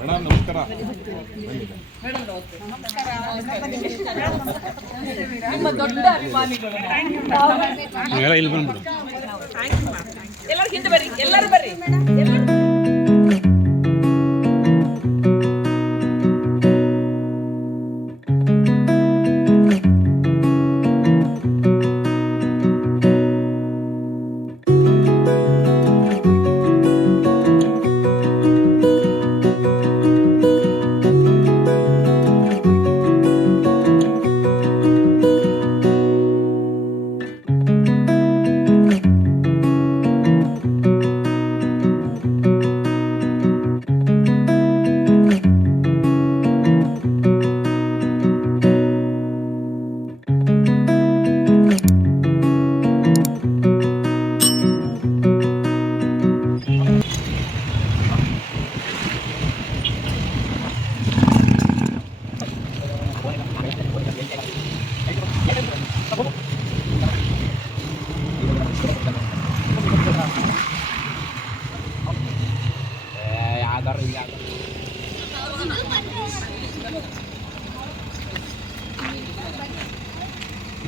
Madam ನಮಸ್ಕಾರ. ನಿಮ್ಮ ದೊಡ್ಡ ಅಭಿಮಾನಿಗಳು ಇಲ್ಲಿ ಬಂದ್ಬಿಡು. ಎಲ್ಲರೂ ಹಿಂದೆ ಬರ್ರಿ, ಎಲ್ಲರೂ ಬರ್ರಿ.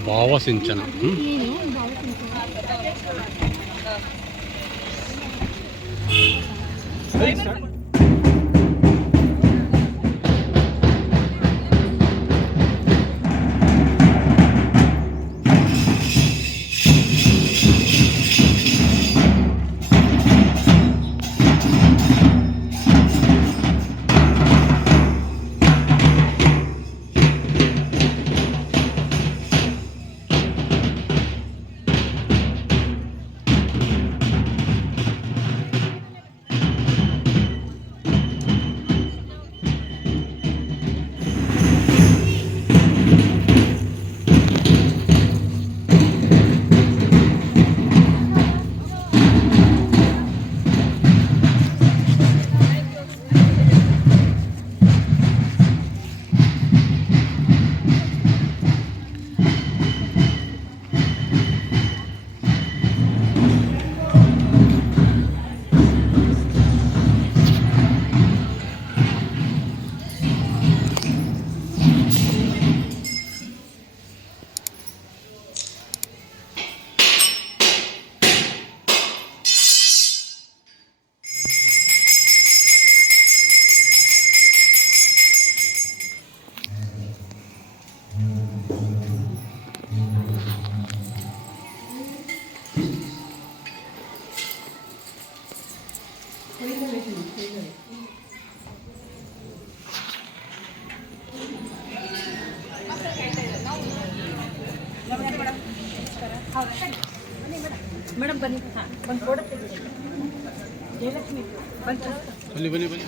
ಭಾವಸಿಂಚನ ಮೇಡಮ್ ಬನ್ನಿ. ಒಂದು ಫೋಟೋ ಜಯಲಕ್ಷ್ಮಿ ಬನ್ನಿ ಬನ್ನಿ ಬನ್ನಿ.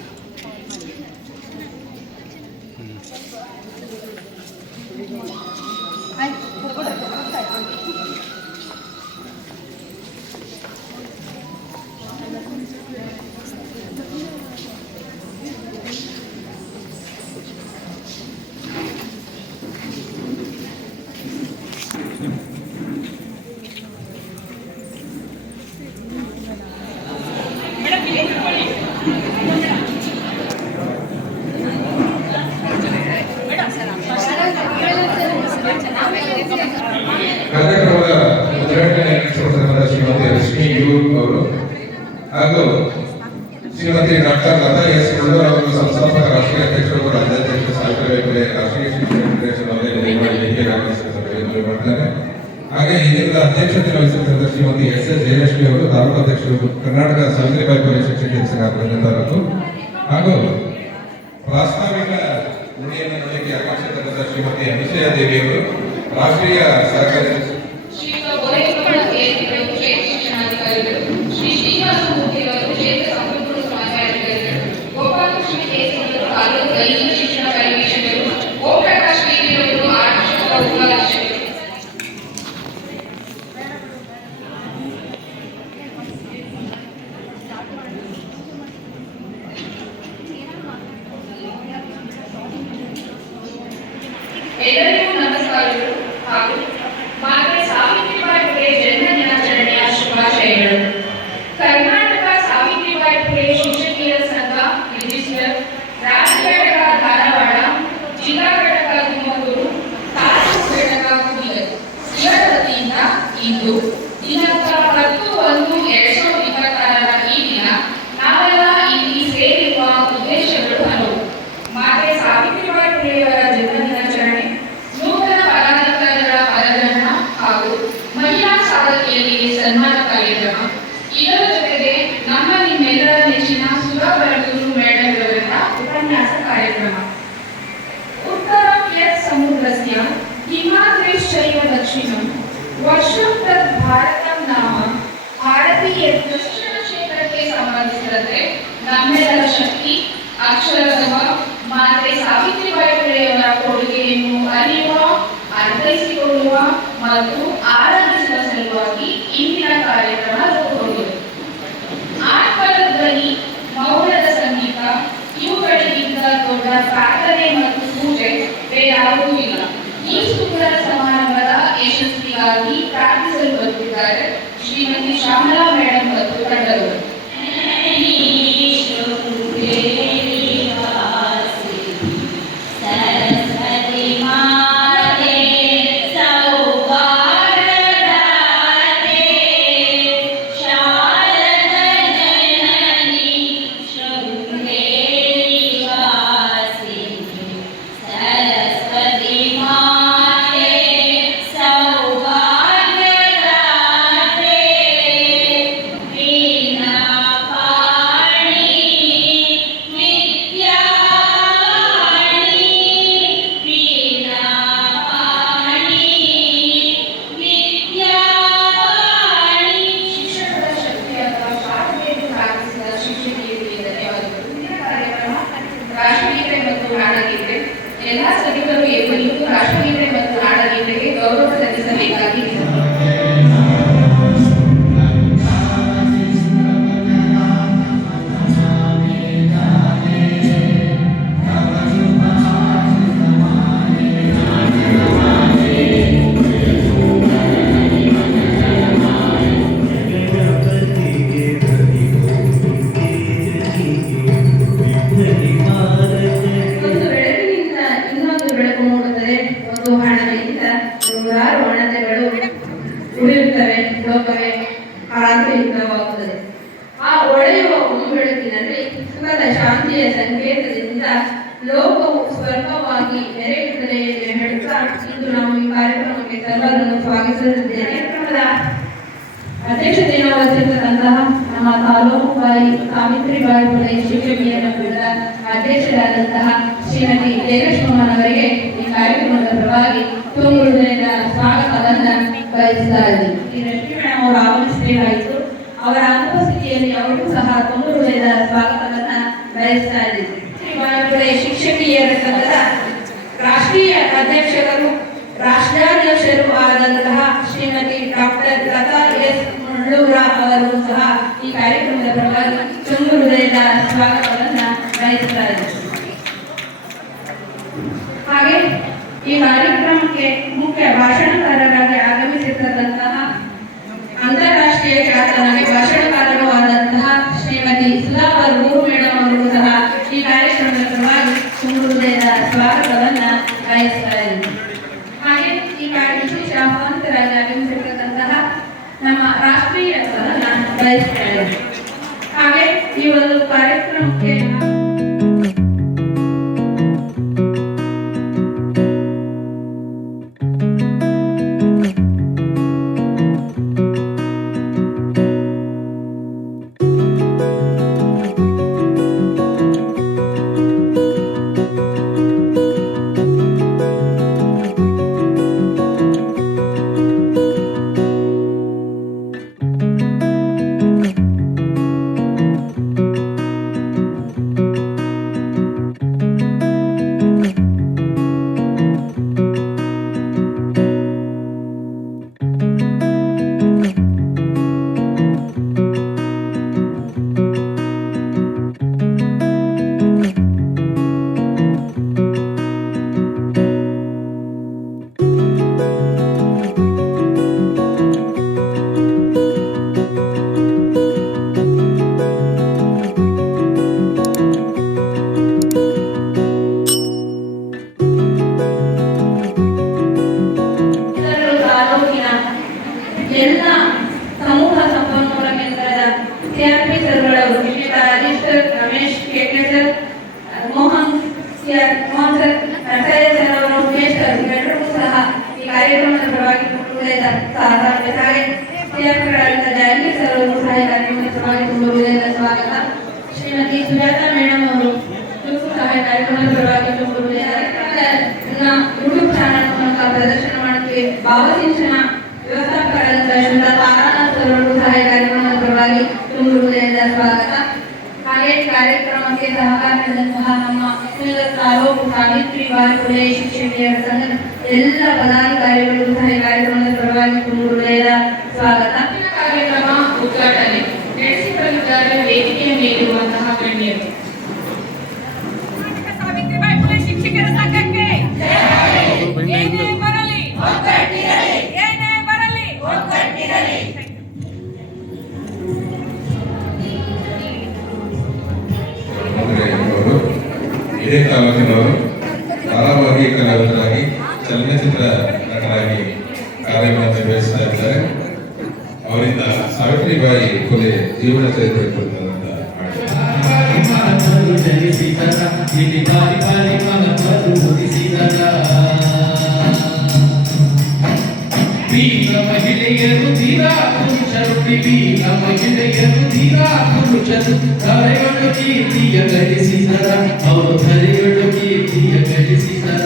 ಕಾರ್ಯಕ್ರಮದ ಉದ್ಘಾಟನೆ ಶ್ರೀಮತಿ ಲಕ್ಷ್ಮೀ ಅವರು ಹಾಗೂ ಶ್ರೀಮತಿ ಡಾಕ್ಟರ್ ಲತಾ ಎಸ್ ಮುಳ್ಳೂರ್ ಅವರು ಸಂಸ್ಥಾಪಕ ರಾಷ್ಟ್ರೀಯ ಅಧ್ಯಕ್ಷರು ರಾಜ್ಯಾಧ್ಯಕ್ಷ ಸಾವಿತ್ರಿಬಾಯಿ ರಾಷ್ಟ್ರೀಯ ಶಿಕ್ಷಣ ಫೆಡರೇಷನ್ ಮಾಡ್ತಾರೆ. ಹಾಗೆ ಇದರ ಅಧ್ಯಕ್ಷತೆ ವಹಿಸಿದ ಶ್ರೀಮತಿ ಎಸ್ ಎಸ್ ಜಯಲಕ್ಷ್ಮಿ ಅವರು ತಾಲೂಕು ಅಧ್ಯಕ್ಷರು ಕರ್ನಾಟಕ ಸಾವಿತ್ರಿಬಾಯಿ ಪುಲೆ ಶಿಕ್ಷಣ ಪ್ರತಿನಿಧಿಗಳು ಹಾಗೂ ಪ್ರಾಸ್ತಾವಿಕ ನುಡಿಯನ್ನು ನುಡಿಗೆ ಆಗಮಿಸಿದ ಶ್ರೀಮತಿ ಅನುಸೂಯ ದೇವಿ ಅವರು ರಾಷ್ಟ್ರೀಯ ಸಹಕಾರಿ ಎಲ್ಲರಿಗೂ ನಮಸ್ಕಾರಗಳು ಹಾಗೂ ಮಾತೆ ಸಾವಿತ್ರಿಬಾಯಿ ಪುಲೆ ಜನ್ಮ ದಿನಾಚರಣೆಯ ಶುಭಾಶಯಗಳು. ಕರ್ನಾಟಕ ಸಾವಿತ್ರಿಬಾಯಿ ಪುಲೆ ಶಿಕ್ಷಕಿಯರ ಸಂಘ ರಿಜಿಸ್ಟರ್ उपन्यास कार्यक्रम उत्तरं यत् समुद्रस्य हिमाद्रिश्चैव दक्षिणं वर्षं तत् भारतं नाम ಭಾರತೀಯ ದಕ್ಷಿಣ ಕ್ಷೇತ್ರಕ್ಕೆ ಸಂಬಂಧಿಸಿದಂತೆ ನಮ್ಮೆಲ್ಲರ ಶಕ್ತಿ ಅಕ್ಷರಗಮ ಮಾತೆ ಸಾವಿತ್ರಿಬಾಯಿ ಫುಲೆಯವರ ಕೊಡುಗೆಯನ್ನು ಅರಿಯುವ ಅರ್ಥೈಸಿಕೊಳ್ಳುವ ಮತ್ತು ಆರಾಧಿಸುವ ಸಲುವಾಗಿ ಇಂದಿನ ಕಾರ್ಯಕ್ರಮ ರೂಪುಗೊಂಡಿದೆ. ಆತ್ಮದ ಧ್ವನಿ, ಮೌನದ ಸಂಗೀತ ಇವುಗಳಿಗಿಂತ ದೊಡ್ಡ ಪ್ರಾರ್ಥನೆ ಮತ್ತು ಪೂಜೆ ಬೇರಾವುದೂ ಇಲ್ಲ. ಈ ಸುಂದರ ಸಮಾರಂಭದ ಯಶಸ್ಸಿಗಾಗಿ ಪ್ರಾರ್ಥಿಸಲು ಬರುತ್ತಿದ್ದಾರೆ ಶ್ರೀಮತಿ ಶ್ಯಾಮಲಾ ಮೇಡಮ್ ಮತ್ತು ತಂಡಗಳು. ರಾಷ್ಟ್ರಗೀತೆ ಮತ್ತು ನಾಡಗೀತೆ ಎಲ್ಲ ಸಭಿಕರು ಎದ್ದು ರಾಷ್ಟ್ರಗೀತೆ ಮತ್ತು ನಾಡಗೀತೆಗೆ ಗೌರವ ಸಲ್ಲಿಸಬೇಕಾಗಿ ಉಳಿಯುತ್ತವೆ, ಲೋಕವೇ ಆರಾಧಯುಕ್ತವಾಗುತ್ತದೆ. ಆ ಒಳೆಯುವ ಬೆಳಕಿನಲ್ಲಿ ಸುಖದ ಶಾಂತಿಯ ಸಂಕೇತದಿಂದ ಲೋಕವು ಸ್ವರ್ಗವಾಗಿ ನೆರೆಯುತ್ತದೆ ಎಂದು ಹೇಳುತ್ತಾ ಇಂದು ನಾವು ಈ ಕಾರ್ಯಕ್ರಮಕ್ಕೆ ಸರ್ವರನ್ನು ಸ್ವಾಗತಿಸುತ್ತಿದ್ದೇವೆ. ಕಾರ್ಯಕ್ರಮದ ಅಧ್ಯಕ್ಷತೆಯನ್ನು ವಹಿಸಿರ್ತಕ್ಕಂತಹ ನಮ್ಮ ತಾಲೂಕು ಸಾವಿತ್ರಿಬಾಯಿ ಫುಲೆ ಶಿಕ್ಷಕಿಯರ ಸಂಘದ ಅಧ್ಯಕ್ಷರಾದಂತಹ ಶ್ರೀಮತಿ ಜಯಲಕ್ಷ್ಮಮ್ಮನವರಿಗೆ ಈ ಕಾರ್ಯಕ್ರಮದ ಪರವಾಗಿ ತುಂಬ ಹೃದಯದ ಸ್ವಾಗತವನ್ನು ಬಯಸ್ತಾ ಇದ್ದೀವಿ. ಈ ಲಕ್ಷ್ಮೀ ಮೇಡಮ್ ಅವರು ಆಗಮಿಸಬೇಕಾಯಿತು. ಅವರ ಅನುಪಸ್ಥಿತಿಯಲ್ಲಿ ಅವರು ಸಹ ತುಂಬ ಹೃದಯದ ಸ್ವಾಗತವನ್ನು ಬಯಸ್ತಾ ಇದ್ದೀವಿ. ಶ್ರೀಬಾಯಿ ಫುಲೆ ಶಿಕ್ಷಕಿಯರ ಸಂಘದ ರಾಷ್ಟ್ರೀಯ ಅಧ್ಯಕ್ಷರು ರಾಷ್ಟ್ರಾಧ್ಯಕ್ಷರು ಆದಂತಹ ಶ್ರೀಮತಿ ಡಾಕ್ಟರ್ ಲತಾ ಎಸ್ ಮುಳ್ಳೂರ ಅವರು ಸಹ ಈ ಕಾರ್ಯಕ್ರಮದ ಪರವಾಗಿ ತುಂಬ ಹೃದಯದ ಸ್ವಾಗತವನ್ನು ಬಯಸ್ತಾ ಇದ್ದಾರೆ. ಹಾಗೆ ಈ ಕಾರ್ಯಕ್ರಮಕ್ಕೆ ಮುಖ್ಯ ಭಾಷಣಕಾರರಾಗಿ ಆಗಮಿಸಿರ್ತಕ್ಕಂತಹ ಅಂತಾರಾಷ್ಟ್ರೀಯ ಖ್ಯಾತನಾಗಿ ಭಾಷಣಕಾರರು ಆದಂತಹ ಶ್ರೀಮತಿ ಸುಧಾಕರ್ ಗುರು ಮೇಡಮ್ ಅವರು ಸಹ ಈ ಕಾರ್ಯಕ್ರಮದ ಪರವಾಗಿ ತುಂಬ ಹೃದಯದ ಸ್ವಾಗತವನ್ನು ಬಯಸ್ತಾ ಇದ್ದಾರೆ. ಹಾಗೆ ಈ ವಿಶೇಷ ಆಹ್ವಾನಿತರಾಗಿ ಆಗಮಿಸಿರ್ತಕ್ಕಂತಹ ನಮ್ಮ ರಾಷ್ಟ್ರೀಯ ಸದನ ಬಯಸ್ತಾ ಇದ್ದಾರೆ. ಹಾಗೆ ಈ ಒಂದು ಕಾರ್ಯಕ್ರಮಕ್ಕೆ ಎಲ್ಲ ಸಮೂಹ ಸಂಪನ್ಮೂಲ ಕೇಂದ್ರದ ಸಿಆರ್ಪಿ ಸರ್ಗಳು ಶ್ರೀಯುತ ರಾಜೇಶ್ವರ್, ರಮೇಶ್ ಕೇಟ್ನೇಸರ್, ಮೋಹನ್ ಸರ್, ನರಸಯ್ಯ ಸರ್ ಅವರು, ಉಮೇಶ್ ಎಲ್ಲರೂ ಸಹ ಈ ಕಾರ್ಯಕ್ರಮದ ಪರವಾಗಿ ಹಾಗೆ ಸಿಆರ್ಪಿಗಳಾದ ಜಯಂತಿ ಸರ್ ಅವರು ಸಹ ಈ ಕಾರ್ಯಕ್ರಮದ ಪರವಾಗಿ ತುಂಬ ಹೃದಯದ ಸ್ವಾಗತ. ಶ್ರೀಮತಿ ಸುಜಾತಾ ಮೇಡಮ್ ಅವರು ಸಹ ಕಾರ್ಯಕ್ರಮದ ಪರವಾಗಿ ಯೂಟ್ಯೂಬ್ ಚಾನಲ್ ಮೂಲಕ ಪ್ರದರ್ಶನ ಮಾಡುತ್ತೇವೆ. ಭಾವಸಿಂಚನ ವ್ಯವಸ್ಥಾಪಕರಾದಂತಹ ಶ್ರೀಯುತ ತಾರಾನಾಥ್ ಅವರು ಸಹ ಈ ಕಾರ್ಯಕ್ರಮದ ಪರವಾಗಿ ತುಂಬುವುದರಿಂದ ಸ್ವಾಗತ. ಹಾಗೆ ಕಾರ್ಯಕ್ರಮಕ್ಕೆ ಸಹಕಾರ ನೀಡಿದಂತಹ ನಮ್ಮ ತಾಲೂಕು ಸಾವಿತ್ರಿಬಾಯಿ ಫುಲೆ ಶಿಕ್ಷಕಿಯರ ಸಂಘದ ಎಲ್ಲ ಪದಾಧಿಕಾರಿಗಳು ಸಹ ಈ ಕಾರ್ಯಕ್ರಮದ ಪರವಾಗಿ ತುಂಬುವುದರಿಂದ ಸ್ವಾಗತ. ಕಾರ್ಯಕ್ರಮ ಉದ್ಘಾಟನೆ ನಡೆಸಿಕೊಳ್ಳುತ್ತಾರೆ ವೇದಿಕೆಯ ಮೇಲಿರುವಂತಹ ಗಣ್ಯರು. ಸಾವಿತ್ರಿಬಾಯಿ ಫುಲೆ ಶಿಕ್ಷಕರ ಸಂಘಕ್ಕೆ ಏನೇ ಬರಲಿ ಏನೇ ಬರಲಿ ಅಂದ್ರೆ ಇವರು ಇದೇ ತಾಲೂಕಿನವರು ಧಾರಾವಾಹಿ ಕಲಾವಿದರಾಗಿ ಚಲನಚಿತ್ರ ನಟರಾಗಿ ಕಾರ್ಯವನ್ನು ನಿರ್ವಹಿಸ್ತಾ ಇದ್ದಾರೆ. ಅವರಿಂದ ಸಾವಿತ್ರಿಬಾಯಿ ಫುಲೆ ಜೀವನ ಚರಿತ್ರೆ ಕುರಿತಾದಂತಹ ಮಹಿಳೆಯರು ತೀರಾ ಪುರುಷರು ವಿವಿಧ ಮಹಿಳೆಯರು ತೀರಾ ಪುರುಷರು ಕರೆಗಳು ಕೀರ್ತಿಯ ಗಳಿಸಿದರ ಅವರು ಕರೆಗಳು ಕೀರ್ತಿಯ ಗಳಿಸಿದರ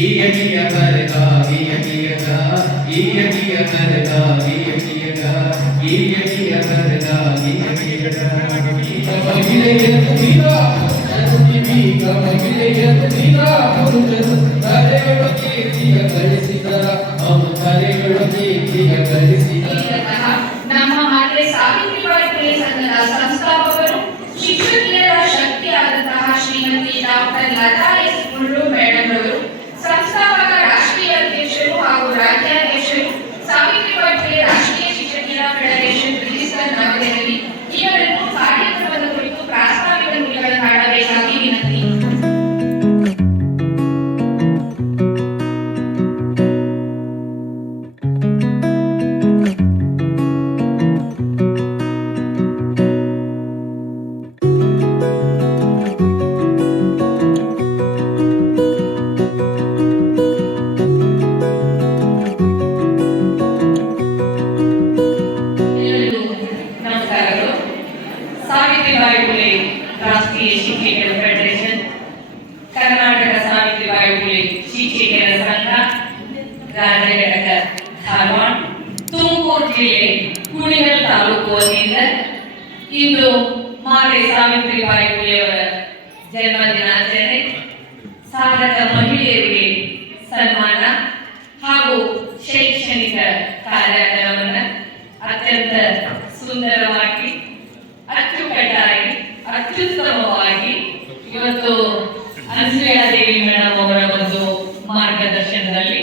ಈಯಗಿಯ ಕರಗ ಈಯಗಿಯಗ ಈಯಗಿಯ ಕರಗ ಈಯಗಿಯಗ ಈಯಗಿಯ ಕರಗ ಈಯಗಿಯಗ ಮಹಿಳೆಯರು ತೀರಾ ಪುರುಷರು ವಿವಿಧ ಮಹಿಳೆಯರು ತೀರಾ ಪುರುಷರು ಕರೆಗಳು ಕೀರ್ತಿಯ ಗಳಿಸಿದರ ಅವರು ಕರೆಗಳು ಕೀರ್ತಿಯ ಗಳಿಸಿದರ. ನಮ್ಮ ಮಾತೆ ಸಾವಿತ್ರಿಬಾಯಿ ಫುಲೆ ಸಂಘದ ಸಂಸ್ಥಾಪಕರು ಶಿಕ್ಷಕಿಯರ ಶಕ್ತಿಯಾದಂತಹ ಶ್ರೀಮತಿ ಡಾಕ್ಟರ್ ಲತಾ ಎಸ್ ಮುಳ್ಳು ಮೇಡಮ್ ಅವರು, ಸಂಸ್ಥಾಪಕ ರಾಷ್ಟ್ರೀಯ ಅಧ್ಯಕ್ಷರು ಹಾಗೂ ರಾಜ್ಯಾಧ್ಯಕ್ಷರು ಸಾವಿತ್ರಿಬಾಯಿ ಫುಲೆ ರಾಷ್ಟ್ರೀಯ ಶಿಕ್ಷಕಿಯರ ಫೆಡರೇಷನ್ ರಿಜಿಸ್ಟರ್ ನವದೆಹಲಿ. ಇವರನ್ನು ಕಾರ್ಯಕ್ರಮದ ಕುರಿತು ಪ್ರಾಸ್ತಾವಿಕ ನುಡಿಗಳನ್ನು ಆಡಬೇಕಾಗಿ ವಿನಂತಿ. ನಮಸ್ಕಾರಗಳು. ಸಾವಿತ್ರಿಬಾಯಿ ಫುಲೆ ರಾಷ್ಟ್ರೀಯ ಶಿಕ್ಷಕರ ಫೆಡರೇಷನ್, ಕರ್ನಾಟಕ ಸಾವಿತ್ರಿಬಾಯಿ ಫುಲೆ ಶಿಕ್ಷಕರ ಸಂಘ, ರಾಜ್ಯ ಘಟಕ ಧಾರವಾಡ, ತುಮಕೂರು ಜಿಲ್ಲೆ ಕುಣಿಗಲ್ ತಾಲೂಕು ವತಿಯಿಂದ ಇಂದು ಮಾತೆ ಸಾವಿತ್ರಿಬಾಯಿ ಫುಲೆಯವರ ಜನ್ಮ ದಿನಾಚರಣೆ, ಸಾಧಕ ಮಹಿಳೆಯರಿಗೆ ಸನ್ಮಾನ ಹಾಗೂ ಶೈಕ್ಷಣಿಕ ಕಾರ್ಯಕ್ರಮವನ್ನು ಅತ್ಯಂತ ಸುಂದರವಾಗಿ ಅಚ್ಚುಕಟ್ಟಾಗಿ ಅತ್ಯುತ್ತಮವಾಗಿ ಇವತ್ತು ಅನ್ಸೂಯಾದೇವಿ ಮೇಡಮ್ ಅವರ ಒಂದು ಮಾರ್ಗದರ್ಶನದಲ್ಲಿ,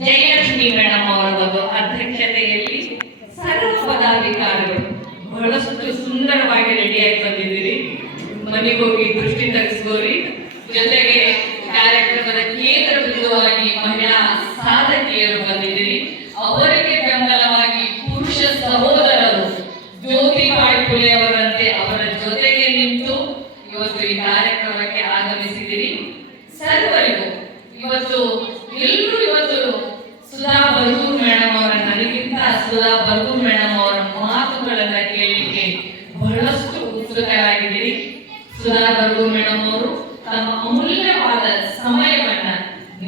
ಜಯಲಕ್ಷ್ಮಿ ಮೇಡಮ್ ಅವರ ಒಂದು ಅಧ್ಯಕ್ಷತೆಯಲ್ಲಿ ಸರ್ವ ಪದಾಧಿಕಾರಿಗಳು ಬಹಳಷ್ಟು ಸುಂದರವಾಗಿ ರೆಡಿಯಾಗಿ ಬಂದಿದ್ದೀರಿ. ಮನೆಗೆ ಹೋಗಿ ದೃಷ್ಟಿ ತೆಗೆಸ್ಕೋರಿ. ಜೊತೆಗೆ ಕಾರ್ಯಕ್ರಮದ ಕೇಂದ್ರ ಬಿಂದುವಾಗಿ ಮಹಿಳಾ ಸಾಧಕಿಯರು ಬಂದಿದ್ದೀರಿ. ಅವರಿಗೆ ಬೆಂಬಲವಾಗಿ ಪುರುಷ ಸಹೋದರರು ಜ್ಯೋತಿಬಾಯಿ ಫುಲೆ ಅವರಂತೆ ಅವರ ಜೊತೆಗೆ ನಿಂತು ಇವತ್ತು ಈ ಕಾರ್ಯಕ್ರಮಕ್ಕೆ ಆಗಮಿಸಿದಿರಿ. ಸರ್ವರಿಗೂ ಇವತ್ತು ಎಲ್ಲರೂ ಇವತ್ತು ಸುಧಾ ಬರ್ಗೂರ್ ಮೇಡಮ್ ಅವರ, ನನಗಿಂತ ಸುಧಾ ಬರ್ಗೂರ್ ಮೇಡಮ್ ಅವರ ಮಾತುಗಳನ್ನ ಕೇಳಲಿಕ್ಕೆ ಬಹಳಷ್ಟು ಉತ್ಸುಕರಾಗಿದ್ದೀರಿ. ಸುಧಾ ಬರ್ಗೂರ್ ಮೇಡಮ್ ಅವರು ತಮ್ಮ ಅಮೂಲ್ಯವಾದ ಸಮಯವನ್ನ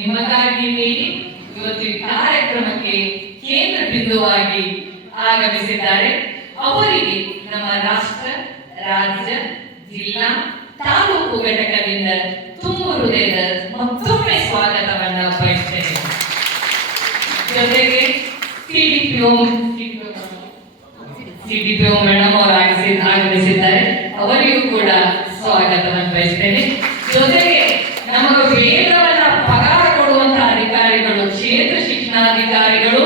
ನಿಮಗಾಗಿ ನೀಡಿ ಇವತ್ತು ಈ ಕಾರ್ಯಕ್ರಮಕ್ಕೆ ಕೇಂದ್ರ ಬಿಂದುವಾಗಿ ಆಗಮಿಸಿದ್ದಾರೆ. ಅವರಿಗೆ ನಮ್ಮ ರಾಷ್ಟ್ರ, ರಾಜ್ಯ, ಜಿಲ್ಲಾ, ತಾಲೂಕು ಘಟಕದಿಂದ ತುಂಬ ಹೃದಯದ ಮತ್ತೊಮ್ಮೆ ಸ್ವಾಗತವನ್ನ ಬಯಸ್ತೇನೆ. ಜೊತೆಗೆ ಸಿಡಿಪಿಒ ಮೇಡಮ್ ಅವರು ಆಗಮಿಸಿದ್ದಾರೆ. ಅವರಿಗೂ ಕೂಡ ಸ್ವಾಗತವನ್ನು ಬಯಸ್ತೇನೆ. ಜೊತೆಗೆ ನಮಗೆ ವೇತನವನ್ನ ಪಗಾರ ಕೊಡುವಂತಹ ಅಧಿಕಾರಿಗಳು, ಕ್ಷೇತ್ರ ಶಿಕ್ಷಣಾಧಿಕಾರಿಗಳು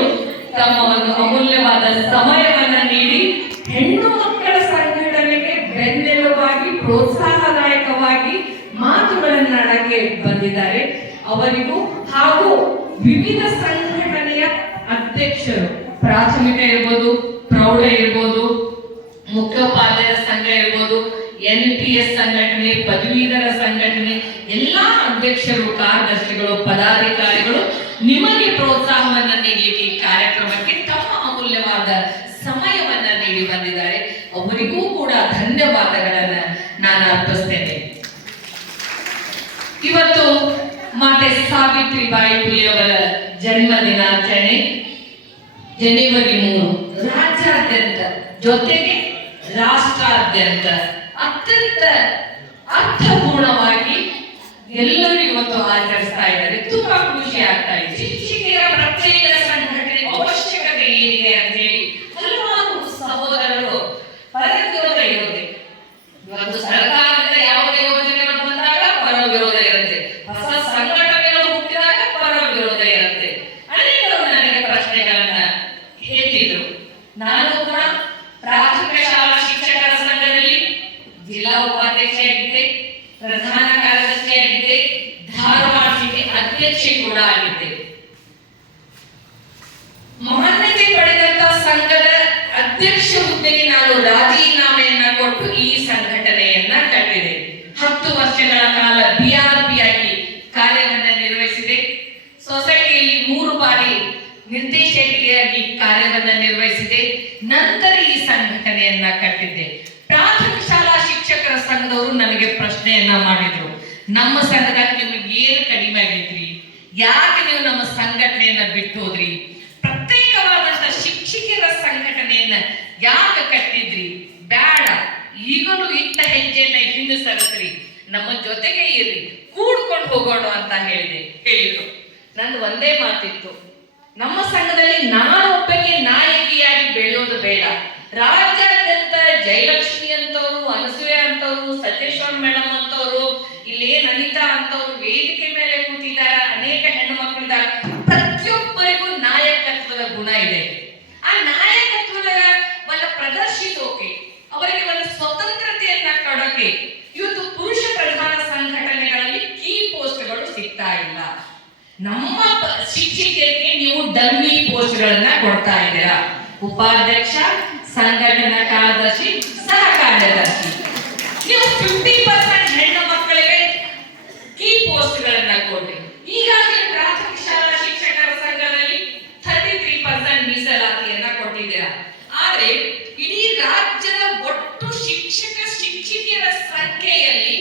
ತಮ್ಮ ಒಂದು ಅಮೂಲ್ಯವಾದ ಸಮಯವನ್ನ ನೀಡಿ ಹೆಣ್ಣು ಮಕ್ಕಳ ಸಂಘಟನೆಗೆ ಬೆನ್ನೆಲುಬಾಗಿ ಪ್ರೋತ್ಸಾಹದಾಯಕವಾಗಿ ಮಾತುಗಳನ್ನಾಡಕ್ಕೆ ಬಂದಿದ್ದಾರೆ. ಅವರಿಗೂ ಹಾಗೂ ವಿವಿಧ ಸಂಘಟನೆಯ ಅಧ್ಯಕ್ಷರು, ಪ್ರಾಥಮಿಕ ಇರ್ಬೋದು, ಪ್ರೌಢ ಇರ್ಬೋದು, ಮುಖ್ಯೋಪಾಧ್ಯಾಯರ ಸಂಘ ಇರ್ಬೋದು, NPS ಸಂಘಟನೆ, ಪದವೀಧರ ಸಂಘಟನೆ, ಎಲ್ಲಾ ಅಧ್ಯಕ್ಷರು, ಕಾರ್ಯದರ್ಶಿಗಳು, ಪದಾಧಿಕಾರಿಗಳು ನಿಮಗೆ ಪ್ರೋತ್ಸಾಹವನ್ನ ನೀಡಲಿಕ್ಕೆ ಈ ಕಾರ್ಯಕ್ರಮಕ್ಕೆ ತಮ್ಮ ಅಮೂಲ್ಯವಾದ ಸಮಯವನ್ನ ನೀಡಿ ಬಂದಿದ್ದಾರೆ. ಅವರಿಗೂ ಕೂಡ ಧನ್ಯವಾದಗಳನ್ನ ನಾನು ಅರ್ಪಿಸ್ತೇನೆ. ಇವತ್ತು ಮಾತೆ ಸಾವಿತ್ರಿಬಾಯಿ ಪುಲೆಯವರ ಜನ್ಮ ದಿನಾಚರಣೆ ಜನವರಿ 3 ರಾಜ್ಯಾದ್ಯಂತ ಜೊತೆಗೆ ರಾಷ್ಟ್ರಾದ್ಯಂತ ಅತ್ಯಂತ ಅರ್ಥಪೂರ್ಣವಾಗಿ ಎಲ್ಲರೂ ಇವತ್ತು ಆಚರಿಸ್ತಾ ಇದ್ದಾರೆ. ತುಂಬಾ ಖುಷಿ ಆಗ್ತಾ ಇದೆ. ಶಿಕ್ಷಕಿಯರ ಪ್ರತ್ಯೇಕ ಸಂಘಟನೆ ಅವಶ್ಯಕತೆ ಏನಿದೆ ಅಂತ ಹೇಳಿ ಹಲವಾರು ಸಹೋದರರು ಪರವಿರೋಧ ಇರುತ್ತೆ. ಇವತ್ತು ಸರ್ಕಾರದ ಯಾವುದೇ ಯೋಜನೆಗಳು ಬಂದಾಗ ಪರ ವಿರೋಧ ಇರುತ್ತೆ, ಹೊಸ ಸಂಘಟನೆಗಳು ಹುಟ್ಟಿದಾಗ ಪರ ವಿರೋಧ ಇರುತ್ತೆ. ಅನೇಕರು ನನಗೆ ಪ್ರಶ್ನೆಗಳನ್ನ ಹೇಳ್ತಿದ್ರು. ನಾನು ಕೂಡ ಪ್ರಾಥಮಿಕ ಶಾಲಾ ಶಿಕ್ಷಕರ ಸಂಘದಲ್ಲಿ ಜಿಲ್ಲಾ ಉಪಾಧ್ಯಕ್ಷೆಯಾಗಿದ್ದೆ, ಪ್ರಧಾನ ಕಾರ್ಯದರ್ಶಿಯಾಗಿದ್ದೆ, ಧಾರವಾಡ ಜಿಲ್ಲೆ ಅಧ್ಯಕ್ಷೆ ಕೂಡ ಆಗಿದ್ದೆ. ಮಾನ್ಯತೆ ಪಡೆದಂತ ಸಂಘದ ಅಧ್ಯಕ್ಷ ಹುದ್ದೆಗೆ ನಾನು ರಾಜೀನಾಮೆಯನ್ನ ಕೊಟ್ಟು ಈ ಸಂಘಟನೆಯನ್ನ ಕಟ್ಟಿದೆ. 10 ವರ್ಷಗಳ ಕಾಲ BRP ಆಗಿ ಕಾರ್ಯವನ್ನ ನಿರ್ವಹಿಸಿದೆ. ಸೊಸೈಟಿಯಲ್ಲಿ 3 ಬಾರಿ ನಿರ್ದೇಶಕಿಯಾಗಿ ಕಾರ್ಯವನ್ನ ನಿರ್ವಹಿಸಿದೆ. ನಂತರ ಈ ಸಂಘಟನೆಯನ್ನ ಕಟ್ಟಿದ್ದೆ. ಪ್ರಾಥಮಿಕ ಶಾಲಾ ಶಿಕ್ಷಕರ ಸಂಘದವರು ನನಗೆ ಪ್ರಶ್ನೆಯನ್ನ ಮಾಡಿದ್ರು, ನಮ್ಮ ಸಂಘದಾಗ ನಿಮಗೆ ಏನು ಕಡಿಮೆ ಆಗೈತ್ರಿ, ಯಾಕೆ ನೀವು ನಮ್ಮ ಸಂಘಟನೆಯನ್ನ ಬಿಟ್ಟು ಹೋದ್ರಿ, ಪ್ರತ್ಯೇಕವಾದಂತ ಶಿಕ್ಷಕರ ಸಂಘಟನೆಯನ್ನ ಯಾಕೆ ಕಟ್ಟಿದ್ರಿ, ಬೇಡ ಈಗಲೂ ಇಟ್ಟ ಹೆಜ್ಜೆಯನ್ನ ಹಿಂದೆ ಸರಿಸ್ರಿ, ನಮ್ಮ ಜೊತೆಗೆ ಇರ್ರಿ, ಕೂಡ್ಕೊಂಡು ಹೋಗೋಣ ಅಂತ ಹೇಳಿದ್ರು. ನಂದು ಒಂದೇ ಮಾತಿತ್ತು, ನಮ್ಮ ಸಂಘದಲ್ಲಿ ನಾನು ಒಬ್ಬಗೆ ನಾಯಕಿಯಾಗಿ ಬೆಳೆಯೋದು ಬೇಡ. ರಾಜ್ಯಾದ್ಯಂತ ಜಯಲಕ್ಷ್ಮಿ ಅಂತವ್ರು, ಅನಸೂಯ ಅಂತವ್ರು, ಸತ್ಯೇಶ್ವರ ಮೇಡಮ್ ಅಂತವ್ರು, ಇಲ್ಲೇನ್ ಅನಿತಾ ಅಂತವ್ರು ವೇದಿಕೆ ಮೇಲೆ ಕೂತಿದ್ದಾರೆ, ಅನೇಕ ಹೆಣ್ಣು ಮಕ್ಕಳಿದ್ದಾರೆ. ಪ್ರತಿಯೊಬ್ಬರಿಗೂ ನಾಯಕತ್ವದ ಗುಣ ಇದೆ. ಆ ನಾಯಕತ್ವದ ಪ್ರದರ್ಶಿಸೋಕೆ, ಅವರಿಗೆ ಒಂದು ಸ್ವತಂತ್ರತೆಯನ್ನ ಕೊಡೋಕೆ ಇವತ್ತು ಪುರುಷ ಪ್ರಧಾನ ಸಂಘಟನೆಗಳಲ್ಲಿ ಕೀ ಪೋಸ್ಟ್ಗಳು ಸಿಗ್ತಾ ಇಲ್ಲ. ನಮ್ಮ ಶಿಕ್ಷಕರಿಗೆ ನೀವು ಡಮ್ಮಿ ಪೋಸ್ಟ್ಗಳನ್ನ ಕೊಡ್ತಾ ಇದ್ದೀರಾ. ಉಪಾಧ್ಯಕ್ಷ, ಸಂಘಟನಾ ಕಾರ್ಯದರ್ಶಿ, ಸಹ ಕಾರ್ಯದರ್ಶಿ, ನೀವು 50% ಹೆಣ್ಣು ಮಕ್ಕಳಿಗೆ ಕೀ ಪೋಸ್ಟ್ಗಳನ್ನ ಕೊಡ್ರಿ. ಈಗಾಗಲೇ ಪ್ರಾಥಮಿಕ ಶಾಲಾ ಶಿಕ್ಷಕರ ಸಂಘದಲ್ಲಿ 33% ಮೀಸಲಾತಿಯನ್ನ ಕೊಟ್ಟಿದ್ದೀರಾ. ಆದ್ರೆ ಇಡೀ ರಾಜ್ಯದ ಒಟ್ಟು ಶಿಕ್ಷಕಿಯರ ಸಂಖ್ಯೆಯಲ್ಲಿ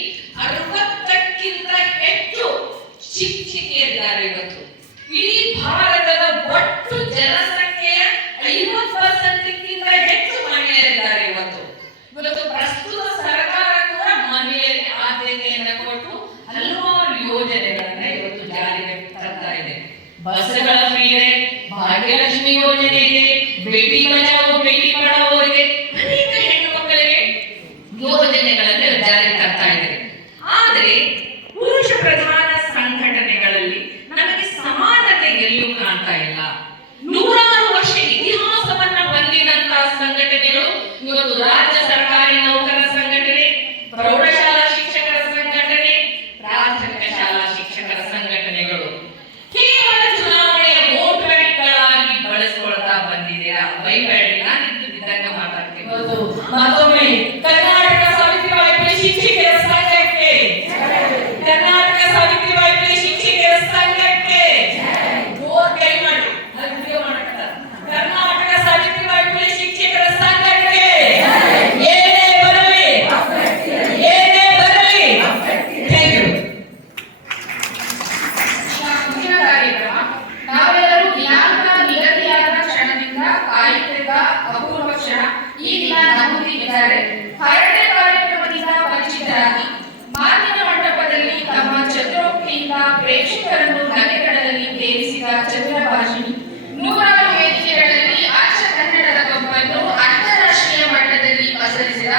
60ಕ್ಕಿಂತ ಹೆಚ್ಚು ಶಿಕ್ಷಕಿಯರಿದ್ದಾರೆ. ಇವತ್ತು ಇಡೀ ಭಾರತದ ಒಟ್ಟು ಜನಸಂಖ್ಯೆಯ 50%ಕ್ಕಿಂತ ಹೆಚ್ಚು ಮಹಿಳೆಯರಿದ್ದಾರೆ. ಇವತ್ತು ಪ್ರಸ್ತುತ ಸರ್ಕಾರ ಕೂಡ ಮಹಿಳೆಯರಿಗೆ ಆದ್ಯತೆಯನ್ನ ಕೊಟ್ಟು ಹಲವಾರು ಯೋಜನೆಗಳನ್ನ ಇವತ್ತು ಜಾರಿಗೆ ತರ್ತಾ ಇದೆ. ಬಸ್ಗಳ ಫ್ರೀ ಇದೆ, ಭಾಗ್ಯಲಕ್ಷ್ಮಿ ಯೋಜನೆ ಇದೆ, ಬೇಟಿ ಬಚಾವೋ ಬೇಟಿ ಪಢಾವೋ ಇದೆ, ಅನೇಕ ಹೆಣ್ಣು ಮಕ್ಕಳಿಗೆ ಯೋಜನೆಗಳನ್ನು ಜಾರಿಗೆ ತರ್ತಾ ಇದೆ. ಆದ್ರೆ ಪುರುಷ ಪ್ರಧಾನ ಸಂಘಟನೆಗಳಲ್ಲಿ ನಮಗೆ ಸಮಾನತೆ ಎಲ್ಲೂ ಕಾಣ್ತಾ ಇಲ್ಲ. 100 ವರ್ಷ ಇತಿಹಾಸವನ್ನ ಹೊಂದಿದಂತಹ ಸಂಘಟನೆಗಳು ಇವತ್ತು ರಾಜ್ಯ ಸರ್ಕಾರಿ ನೌಕರ ಸಂಘಟನೆ, ಪ್ರೌಢಶಾಲಾ ಶಿಕ್ಷಕರ ಸಂಘಟನೆ, ಪ್ರಾಥಮಿಕ ಶಾಲಾ ಶಿಕ್ಷಕರ ಸಂಘಟನೆಗಳು ಕೇವಲ ಚುನಾವಣೆಯ ವೋಟ್ ಬ್ಯಾಂಕ್ಗಳಾಗಿ ಬಳಸಿಕೊಳ್ತಾ ಬಂದಿದ್ದೀರಾ. ಬೈಬೇಡಿ, ನಾನು ಇದ್ದಂಗ ಮಾತಾಡ್ತೀನಿ. ಮತ್ತೊಮ್ಮೆ ಕರ್ನಾಟಕ ಸಾವಿತ್ರಿಬಾಯಿ ಪುಲೆ ಶಿಕ್ಷಕರ ಸಂಘಕ್ಕೆ, ಕರ್ನಾಟಕ ಸಾವಿತ್ರಿಬಾಯಿ ಪುಲೆ ಶಿಕ್ಷಕರ ಸಂಘಕ್ಕೆ ವೋಟ್ ಕೈ ಮಾಡಿ. ಕರ್ನಾಟಕ ಸಾವಿತ್ರಿಬಾಯಿ ಪುಲೆ ಶಿಕ್ಷಕರ ಸಂಘಕ್ಕೆ ಏನೇ ಬರಲಿ, ಏನೇ ಬರಲಿ. Thank you. ಮುಂದಿನ ಕಾರ್ಯಕ್ರಮ ನಾವೆಲ್ಲರೂ ದಿನಾಂಕ ನಿಗದಿಯಾದ ಕ್ಷಣದಿಂದ ಕಾಯುತ್ತಿದ್ದ ಅಪೂರ್ವ ಕ್ಷಣ ಈ ದಿನ ನಮ್ಮೊಂದಿಗಿದ್ದಾರೆ. ಹರಟೆ ಕಾರ್ಯಕ್ರಮದಿಂದ ಪರಿಚಿತರಾಗಿ ಮಾತಿನ ಮಂಟಪದಲ್ಲಿ ತಮ್ಮ ಚತುರೋಕ್ತಿಯಿಂದ ಪ್ರೇಕ್ಷಕರನ್ನು ನಗೆಗಡಲಲ್ಲಿ ತೇರಿಸಿದ ಚಂದ್ರಭಾಷಿಣಿ, 100 ವೇದಿಕೆಗಳಲ್ಲಿ ಅಚ್ಚ ಕನ್ನಡದ ಕಂಪನ್ನು ಅಂತಾರಾಷ್ಟ್ರೀಯ ಮಟ್ಟದಲ್ಲಿ ಪಸರಿಸಿದ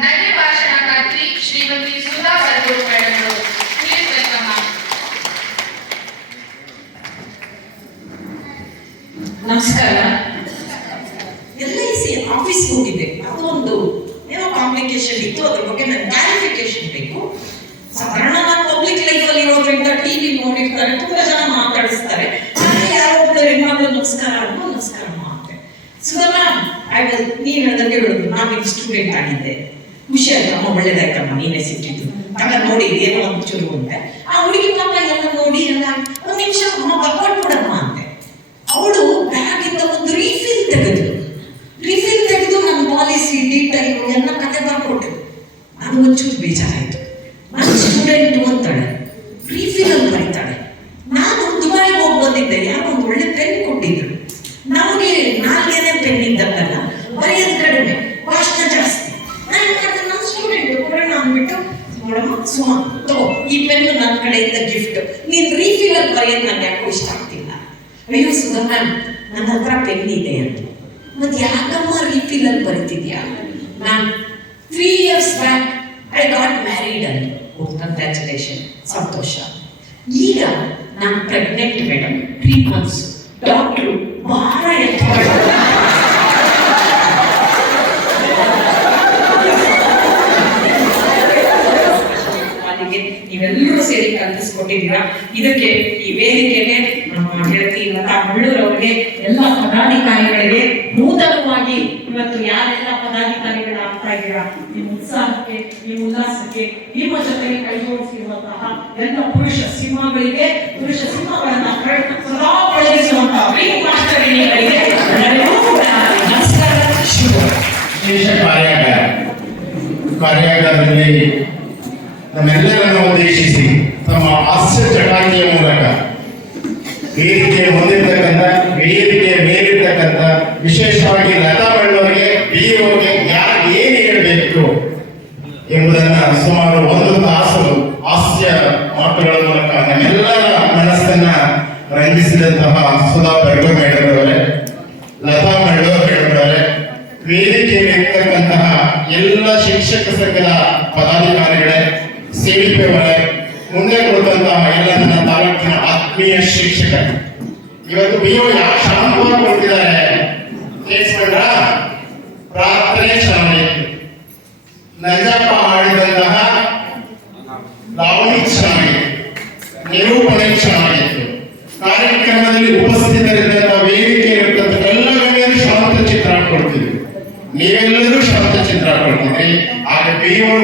ನಗೆ ಭಾಷಣಕಾರ್ತಿ Shrimati Sudha Baraguru madam. Please welcome. ನಮಸ್ಕಾರ. LIC ಆಫೀಸ್ ಹೋಗಿದ್ದೆ, ಅದೊಂದು ಏನೋ ಕಾಂಪ್ಲಿಕೇಶನ್ ಇತ್ತು, ಅದ್ರ ಬಗ್ಗೆ ನನಗೆ ಕ್ಲಾರಿಫಿಕೇಶನ್ ಬೇಕು. ಸಾಧಾರಣ ನಾನು ಪಬ್ಲಿಕ್ ಲೈಫಲ್ಲಿ ಇರೋದ್ರಿಂದ ಟಿವಿ ನೋಡಿರ್ತಾರೆ, ತುಂಬಾ ಜನ ಮಾತಾಡಿಸ್ತಾರೆ. ಆದರೆ ಯಾರೋ ಒಬ್ಬರು ಹೆಣ್ಮಕ್ಳು ನಮಸ್ಕಾರ ಅನ್ನೋ ನಮಸ್ಕಾರ ಮಾಡ್ತೆ. ಸುಧಾ ನೀನು ಹೇಳ್ದಂಗೆ ಹೇಳೋದು, ನಾನು ಸ್ಟೂಡೆಂಟ್ ಆಗಿದ್ದೆ, ಖುಷಿ ಆಯ್ತಮ್ಮ, ಒಳ್ಳೇದಾಯ್ತಮ್ಮ, ನೀನೇ ಸಿಕ್ಕಿದ್ದು ತಗ ನೋಡಿ ಏನೋ ಒಂದು ಚೂರು ಅಂತೆ. ಆ ಹುಡುಗಿ ಪಾಪ ಎಲ್ಲ ನೋಡಿ ಎಲ್ಲ ಒಂದು ನಿಮಿಷ ಅಮ್ಮ ಬರ್ಕೊಟ್ಬಿಡಮ್ಮ ಅಂತೆ. ಅವಳು ಬ್ಯಾಗಿಂದ ಒಂದು ರೀಫಿಲ್ ತೆಗೆದು ನಮ್ಮ ಪಾಲಿಸಿ ಡೀಟೇಲ್ ಎಲ್ಲ ಕತೆ ಬರ್ಕೊಟ್ರು. ಅದು ಒಂಚೂರು ಬೇಜಾರಾಯ್ತು. ನಾನು ಸ್ಟೂಡೆಂಟು ಅಂತಾಳೆ, ಸುಮಾ ತಗೋ ಈ ಪೆನ್ನು ನನ್ನ ಕಡೆಯಿಂದ ಗಿಫ್ಟ್. ನೀನ್ ರೀಫಿಲ್ ಅಲ್ಲಿ ಬರೆಯೋದು ನಂಗೆ ಯಾಕೋ ಇಷ್ಟ ಆಗ್ತಿಲ್ಲ. ಅಯ್ಯೋ ಸುಧಾ ಮ್ಯಾಮ್ ನನ್ನ ಹತ್ರ ಪೆನ್ ಇದೆ ಅಂತ. ಮತ್ತೆ ಯಾಕಮ್ಮ ರೀಫಿಲ್ ಅಲ್ಲಿ ಬರೀತಿದ್ಯಾ? Ma'am 3 years back I got married ಅಂತ. ಕಂಗ್ರ್ಯಾಚುಲೇಷನ್, ಸಂತೋಷ. ಈಗ ನಾನು ಪ್ರೆಗ್ನೆಂಟ್ ಮೇಡಮ್, 3 months. ಡಾಕ್ಟ್ರು ಭಾರ ಎತ್ಕೊಂಡು ನೀವೆಲ್ಲರೂ ಸೇರಿ ಕಲ್ಪಿಸ್ಕೊಟ್ಟಿದ್ದೀರಾ. ಇದಕ್ಕೆ ಈ ವೇದಿಕೆಗೆ ನಮ್ಮ ಗೆಳತಿ ಲತಾ ಮುಳ್ಳೂರವರಿಗೆ, ಎಲ್ಲ ಪದಾಧಿಕಾರಿಗಳಿಗೆ ನೂತನವಾಗಿ ಇವತ್ತು ಯಾರೆಲ್ಲ ಪದಾಧಿಕಾರಿಗಳಾಗ್ತಾ ಇದ್ದೀರಾ, ನಿಮ್ಮ ಉತ್ಸಾಹಕ್ಕೆ, ನಿಮ್ಮ ಉಲ್ಲಾಸಕ್ಕೆ, ನಿಮ್ಮ ಜೊತೆಗೆ ಕೈ ಜೋಡಿಸಿರುವಂತಹ ಎಲ್ಲ ಪುರುಷ ಸಿಂಹಗಳಿಗೆ, ಪುರುಷ ಸಿಂಹಗಳನ್ನ ಸದಾ ಪ್ರಯೋಗಿಸುವಂತಹ ಮಾಸ್ಟರ್ಗಳಿಗೆ ನಮಸ್ಕಾರ. ವಿಶೇಷ ಕಾರ್ಯಾಗಾರದಲ್ಲಿ ನಮ್ಮೆಲ್ಲರನ್ನು ಉದ್ದೇಶಿಸಿ ತಮ್ಮ ಹಾಸ್ಯ ಚಟಾಕಿಯ ಮೂಲಕ ವೇದಿಕೆ ಹೊಂದಿರ್ತಕ್ಕಂಥ, ವೇದಿಕೆ ಮೇಲಿರ್ತಕ್ಕಂಥ, ವಿಶೇಷವಾಗಿ ಲತಾ ಬಳ್ಳವರಿಗೆ, ಬಿಒಗೆ ಯಾರು ಏನು ಹೇಳಬೇಕು ಎಂಬುದನ್ನು ಸುಮಾರು 1 ತಾಸು ಹಾಸ್ಯ ಮಾತುಗಳ ಮೂಲಕ ನಮ್ಮೆಲ್ಲರ ಮನಸ್ಸನ್ನ ರಂಜಿಸಿದಂತಹ ಸುಧಾ ಬರ್ಗೋ ಮೇಡಮ್ ಅವರೇ, ಲತಾ ಬಳ್ಳವರ್ ಮೇಡಮ್ ಅವರೇ, ವೇದಿಕೆಯಲ್ಲಿರ್ತಕ್ಕಂತಹ ಎಲ್ಲ ಶಿಕ್ಷಕ ಸಂಘದ ಪದಾಧಿಕಾರಿಗಳೇ, ಸೇವಿಪವರೇ, ಮುಂದೆ ಕೊಡುವಂತಹ ಎಲ್ಲ ನನ್ನ ತಾಲೂಕಿನ ಆತ್ಮೀಯ ಶಿಕ್ಷಕರು. ಇವತ್ತು ಬಿಒ ಯಾಕೆ ಶಾಂತವಾಗಿ ಕೊಡ್ತಿದ್ದಾರೆ ಕೇಳಿಸ್ಕೊಂಡ್ರ? ಪ್ರಾರ್ಥನೆ ಚೆನ್ನಾಗಿತ್ತು, ನಂಜಪ್ಪ ಹಾಡಿದಂತಹ ಲಾವಣಿ ಚೆನ್ನಾಗಿತ್ತು, ನಿರೂಪಣೆ ಚೆನ್ನಾಗಿತ್ತು. ಕಾರ್ಯಕ್ರಮದಲ್ಲಿ ಉಪಸ್ಥಿತರಿದ್ದಂತಹ ವೇದಿಕೆ ಇರತಕ್ಕಂಥ ಎಲ್ಲ ಗಣ್ಯರು ಶಾಂತ ಚಿತ್ರ ಕೊಡ್ತಿದ್ರು, ನೀವೆಲ್ಲರೂ ಶಾಂತ ಚಿತ್ರ ಕೊಡ್ತಿದ್ರಿ. ಆಗ ಬಿಒ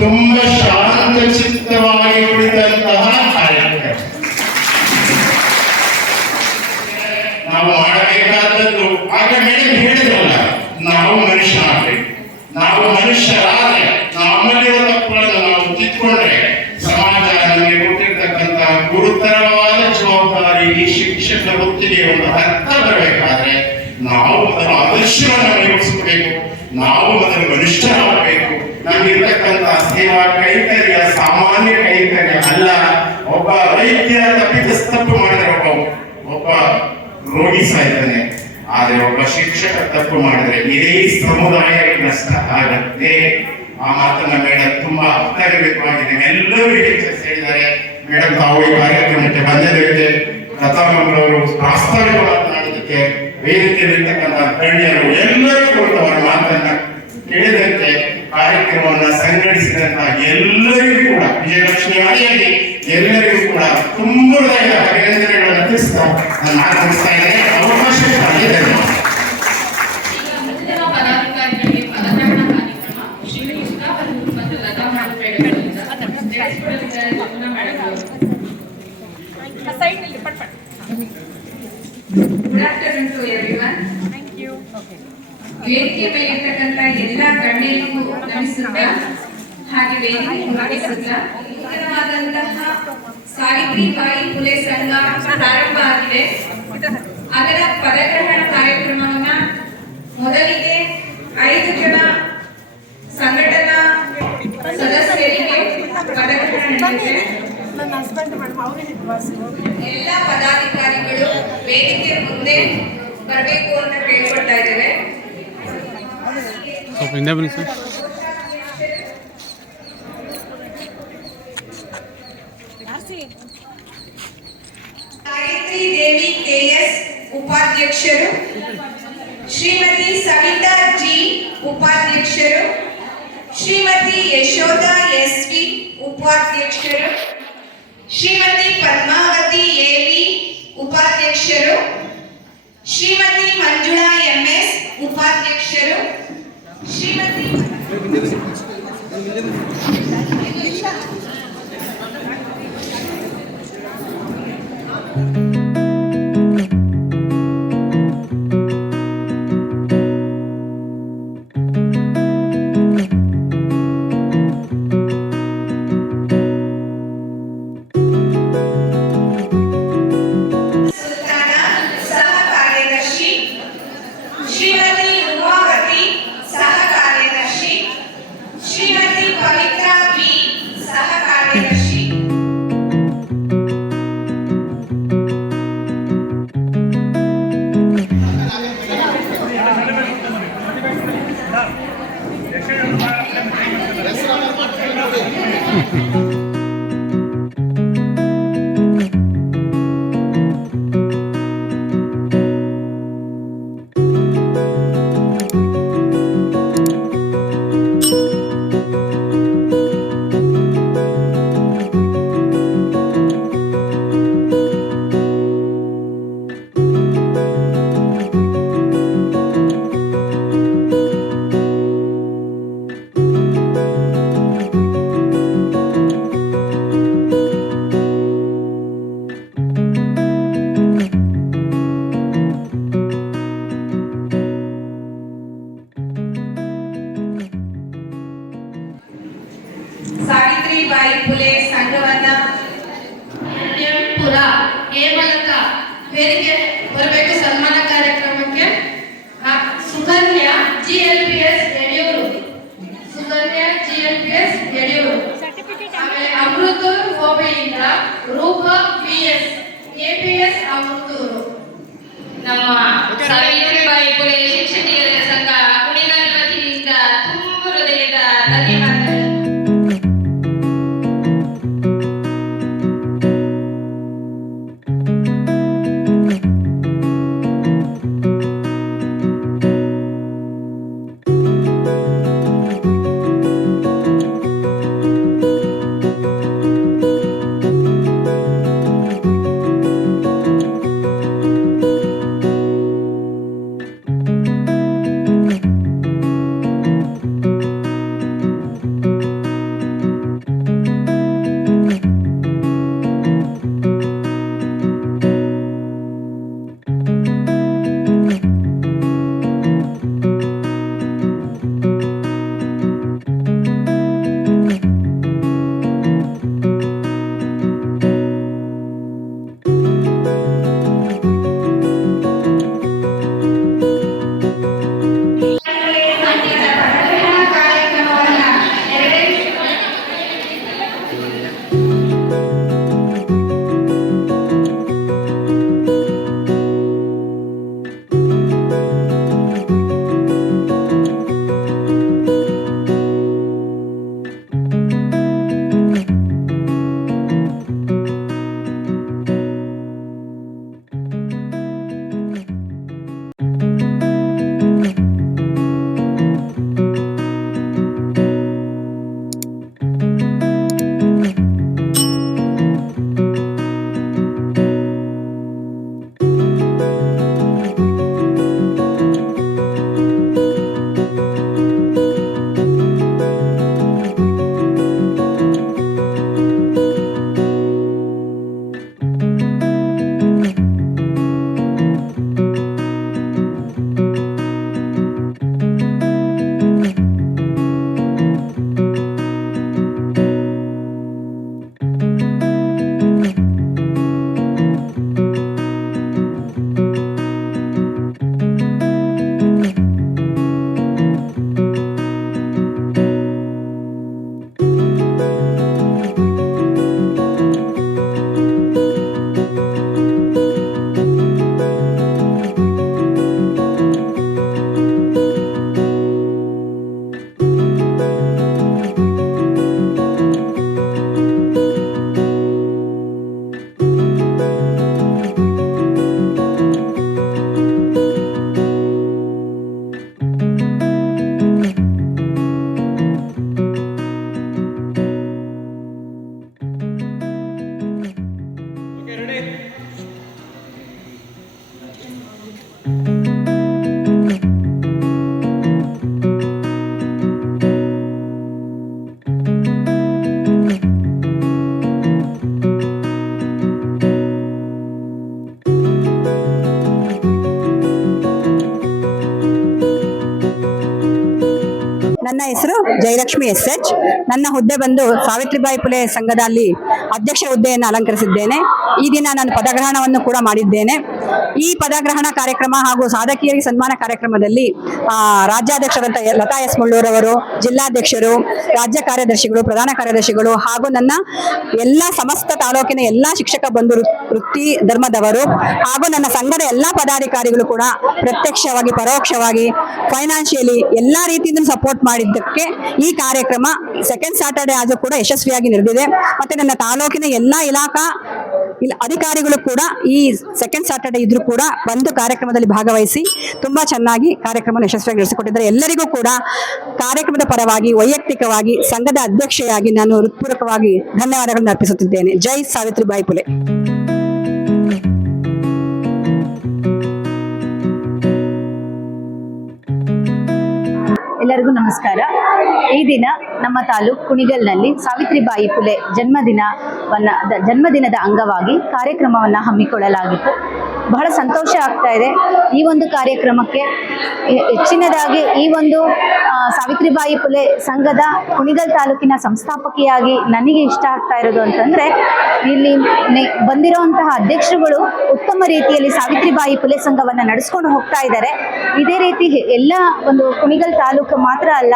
ತುಂಬಾ ಶಾಂತ ಚಿತ್ತವಾಗಿ ಕುಳಿತಂತಹ ಕಾರ್ಯಕ್ರಮ. ನಾವು ಮಾಡಬೇಕಾದದ್ದು ಆಗ ಮೇಡಮ್ ಹೇಳಿದ್ರಲ್ಲ, ನಾವು ಮನುಷ್ಯ ಆಗ್ಬೇಕು. ನಾವು ಮನುಷ್ಯರಾದ್ರೆ ನಮ್ಮಲ್ಲಿರುವ ತಪ್ಪುಗಳನ್ನು ನಾವು ತಿದ್ಕೊಂಡ್ರೆ ಸಮಾಜ ನಮಗೆ ಕೊಟ್ಟಿರ್ತಕ್ಕಂಥ ಗುರುತರವಾದ ಜವಾಬ್ದಾರಿ ಈ ಶಿಕ್ಷಕ ವೃತ್ತಿಗೆ ಒಂದು ಅರ್ಥ ಬರಬೇಕಾದ್ರೆ ನಾವು ಮೊದಲು ಆದರ್ಶವನ್ನು ಅಳವಡಿಸಬೇಕು, ನಾವು ಮೊದಲು ಮನುಷ್ಯರಾಗಬೇಕು. ನಮಗಿರ್ತಕ್ಕಂಥ ಸೇವಾ ಕೈಂಕರ್ಯ ಸಾಮಾನ್ಯ ಕೈಂಕರ್ಯ ಅಲ್ಲ. ಒಬ್ಬ ವೈದ್ಯ ತಪ್ಪು ಮಾಡಿದ್ರೆ ಒಬ್ಬ ರೋಗಿ ಸಾಯ್ತಾನೆ, ಆದ್ರೆ ಒಬ್ಬ ಶಿಕ್ಷಕ ತಪ್ಪು ಮಾಡಿದ್ರೆ ಇಡೀ ಸಮುದಾಯಕ್ಕೆ ನಷ್ಟ ಆಗತ್ತೆ. ಆ ಮಾತನ್ನ ಮೇಡಮ್ ತುಂಬಾ ಅರ್ಥಗರ್ಭಿತವಾಗಿದೆ, ಎಲ್ಲರೂ ಹೇಳಿದ್ದಾರೆ. ಮೇಡಮ್ ತಾವು ಈ ಕಾರ್ಯಕ್ರಮಕ್ಕೆ ಬಂದಿದ್ದಕ್ಕೆ, ಲತಾಮಂಗಳವರು ಪ್ರಾಸ್ತಾವಿಕ ಮಾತನಾಡಿದ್ದಕ್ಕೆ, ವೇದಿಕೆಯಲ್ಲಿರ್ತಕ್ಕಂಥ ಗಣ್ಯರು ಎಲ್ಲರೂ ಕೂಡ ಅವರ ಮಾತನ್ನ ಕೇಳಿದಂತೆ ಕಾರ್ಯಕ್ರಮವನ್ನ ಸಂಘಟಿಸಿದಂತ ಎಲ್ಲರಿಗೂ ಕೂಡ ವಿಜಯಲಕ್ಷ್ಮಿ ಆದಿಯಾಗಿ ಎಲ್ಲರಿಗೂ ಕೂಡ ತುಂಬ ಹೃದಯದ ಅಭಿನಂದನೆಗಳನ್ನು ತಿಳಿಸ್ತಾ ನಾನು ಮಾತನಾಡಿಸ್ತಾ ಇದ್ದೇನೆ. ಅವಕಾಶಕ್ಕಾಗಿ ಧನ್ಯವಾದ. ಪದಾಧಿಕಾರಿಗಳಿಗೆ ಪದಗ್ರಹಣ ಕಾರ್ಯಕ್ರಮ ಶ್ರೀಮತಿ ಸುಧಾ ಮತ್ತು Lata madam Good afternoon to everyone. Thank you. Okay. ವೇದಿಕೆ ಮೇಲಿರ್ತಕ್ಕಂಥ ಎಲ್ಲ ಗಣ್ಯರಿಗೂ ನಮಿಸುತ್ತಾ ಹಾಗೆ ವೇದಿಕೆ ಮುಂದುವರಿಸುತ್ತಾ ನೂತನವಾದಂತಹ ಸಾವಿತ್ರಿಬಾಯಿ ಫುಲೆ ಸಂಘ ಪ್ರಾರಂಭ ಆಗಿದೆ. ಅದರ ಪದಗ್ರಹಣ ಕಾರ್ಯಕ್ರಮವನ್ನ ಮೊದಲಿಗೆ 5 ಜನ ಸಂಘಟನಾ ಸದಸ್ಯರಿಗೆ ಪದಗ್ರಹಣ ನಡೆದಿದೆ. ಎಲ್ಲ ಪದಾಧಿಕಾರಿಗಳು ವೇದಿಕೆ ಮುಂದೆ ಬರಬೇಕು ಅಂತ ಕೇಳ್ಕೊಳ್ತಾ ಇದ್ದೇವೆ. ಸ್ವಲ್ಪ ಹಿಂದೆ ಬನ್ನಿ ಸರ್. ಗಾಯತ್ರಿ ದೇವಿ KS ಉಪಾಧ್ಯಕ್ಷರು, ಶ್ರೀಮತಿ ಸವಿತಾ ಜಿ ಉಪಾಧ್ಯಕ್ಷರು, ಶ್ರೀಮತಿ ಯಶೋಧ SV ಉಪಾಧ್ಯಕ್ಷರು, ಶ್ರೀಮತಿ ಪದ್ಮಾವತಿ AV ಉಪಾಧ್ಯಕ್ಷರು, ಶ್ರೀಮತಿ ಮಂಜುಳಾ MS ಉಪಾಧ್ಯಕ್ಷರು, ಶ್ರೀಮತಿ ಶ್ರೀಮತಿ ಉಮಾವತಿ ಸಹ ಕಾರ್ಯದರ್ಶಿ, ಸಾವಿತ್ರಿಬಾಯಿ ಫುಲೆ ಸಂಘವನ್ನ ಪುರ ಹೇಮಲತ ವೇದಿಕೆ ಬರಬೇಕು ಸನ್ಮಾನ ಕಾರ್ಯಕ್ರಮಕ್ಕೆ. Sukanya GLPS Yediyur, Sukanya GLPS Yediyur. ಆಮೇಲೆ ಅಮೃತೂರು ಹೋಬಳಿಯಿಂದ ರೂಪ PS APS ಅಮೃತೂರು. ನಮ್ಮ ಸಾವಿತ್ರಿಬಾಯಿ ಫುಲೆ ಶಿಕ್ಷಕಿಯರ ಸಂಘ ಕುಣಿಗಲ್ ವತಿಯಿಂದ ತುಂಬ ಹೃದಯದ ಧನ್ಯವಾದಗಳು. ನನ್ನ ಹೆಸರು ಜಯಲಕ್ಷ್ಮಿ SH. ನನ್ನ ಹುದ್ದೆ ಬಂದು ಸಾವಿತ್ರಿಬಾಯಿ ಫುಲೆ ಸಂಘದಲ್ಲಿ ಅಧ್ಯಕ್ಷ ಹುದ್ದೆಯನ್ನು ಅಲಂಕರಿಸಿದ್ದೇನೆ. ಈ ದಿನ ನಾನು ಪದಗ್ರಹಣವನ್ನು ಕೂಡ ಮಾಡಿದ್ದೇನೆ. ಈ ಪದಗ್ರಹಣ ಕಾರ್ಯಕ್ರಮ ಹಾಗೂ ಸಾಧಕಿಯರಿಗೆ ಸನ್ಮಾನ ಕಾರ್ಯಕ್ರಮದಲ್ಲಿ ರಾಜ್ಯಾಧ್ಯಕ್ಷರಂತ ಲತಾ ಎಸ್ ಮುಳ್ಳೂರವರು, ಜಿಲ್ಲಾಧ್ಯಕ್ಷರು, ರಾಜ್ಯ ಕಾರ್ಯದರ್ಶಿಗಳು, ಪ್ರಧಾನ ಕಾರ್ಯದರ್ಶಿಗಳು ಹಾಗೂ ನನ್ನ ಎಲ್ಲ ಸಮಸ್ತ ತಾಲೂಕಿನ ಎಲ್ಲ ಶಿಕ್ಷಕ ಬಂಧು ವೃತ್ತಿ ಧರ್ಮದವರು ಹಾಗೂ ನನ್ನ ಸಂಘದ ಎಲ್ಲ ಪದಾಧಿಕಾರಿಗಳು ಕೂಡ ಪ್ರತ್ಯಕ್ಷವಾಗಿ ಪರೋಕ್ಷವಾಗಿ ಫೈನಾನ್ಷಿಯಲಿ ಎಲ್ಲ ರೀತಿಯಿಂದ ಸಪೋರ್ಟ್ ಮಾಡಿದ್ದಕ್ಕೆ ಈ ಕಾರ್ಯಕ್ರಮ ಸೆಕೆಂಡ್ ಸ್ಯಾಟರ್ಡೆ ಆದರೂ ಕೂಡ ಯಶಸ್ವಿಯಾಗಿ ನಡೆದಿದೆ. ಮತ್ತೆ ನನ್ನ ತಾಲೂಕಿನ ಎಲ್ಲ ಇಲಾಖಾ ಅಧಿಕಾರಿಗಳು ಕೂಡ ಈ ಸೆಕೆಂಡ್ ಸ್ಯಾಟರ್ಡೆ ಇದ್ರೂ ಕೂಡ ಬಂದು ಕಾರ್ಯಕ್ರಮದಲ್ಲಿ ಭಾಗವಹಿಸಿ ತುಂಬಾ ಚೆನ್ನಾಗಿ ಕಾರ್ಯಕ್ರಮವನ್ನು ಯಶಸ್ವಿಯಾಗಿ ನಡೆಸಿಕೊಟ್ಟಿದ್ದಾರೆ. ಎಲ್ಲರಿಗೂ ಕೂಡ ಕಾರ್ಯಕ್ರಮದ ಪರವಾಗಿ ವೈಯಕ್ತಿಕವಾಗಿ ಸಂಘದ ಅಧ್ಯಕ್ಷೆಯಾಗಿ ನಾನು ಹೃತ್ಪೂರ್ವಕವಾಗಿ ಧನ್ಯವಾದಗಳನ್ನು ಅರ್ಪಿಸುತ್ತಿದ್ದೇನೆ. ಜೈ ಸಾವಿತ್ರಿಬಾಯಿ ಫುಲೆ. ಎಲ್ಲರಿಗೂ ನಮಸ್ಕಾರ. ಈ ದಿನ ನಮ್ಮ ತಾಲೂಕು ಕುಣಿಗಲ್ನಲ್ಲಿ ಸಾವಿತ್ರಿಬಾಯಿ ಫುಲೆ ಜನ್ಮದಿನದ ಅಂಗವಾಗಿ ಕಾರ್ಯಕ್ರಮವನ್ನು ಹಮ್ಮಿಕೊಳ್ಳಲಾಗಿತ್ತು. ಬಹಳ ಸಂತೋಷ ಆಗ್ತಾ ಇದೆ. ಈ ಒಂದು ಕಾರ್ಯಕ್ರಮಕ್ಕೆ ಹೆಚ್ಚಿನದಾಗಿ ಈ ಒಂದು ಸಾವಿತ್ರಿಬಾಯಿ ಫುಲೆ ಸಂಘದ ಕುಣಿಗಲ್ ತಾಲೂಕಿನ ಸಂಸ್ಥಾಪಕಿಯಾಗಿ ನನಗೆ ಇಷ್ಟ ಆಗ್ತಾ ಇರೋದು ಅಂತಂದರೆ, ಇಲ್ಲಿ ಬಂದಿರುವಂತಹ ಅಧ್ಯಕ್ಷರುಗಳು ಉತ್ತಮ ರೀತಿಯಲ್ಲಿ ಸಾವಿತ್ರಿಬಾಯಿ ಫುಲೆ ಸಂಘವನ್ನು ನಡೆಸ್ಕೊಂಡು ಹೋಗ್ತಾ ಇದ್ದಾರೆ. ಇದೇ ರೀತಿ ಎಲ್ಲ ಒಂದು ಕುಣಿಗಲ್ ತಾಲೂಕು ಮಾತ್ರ ಅಲ್ಲ,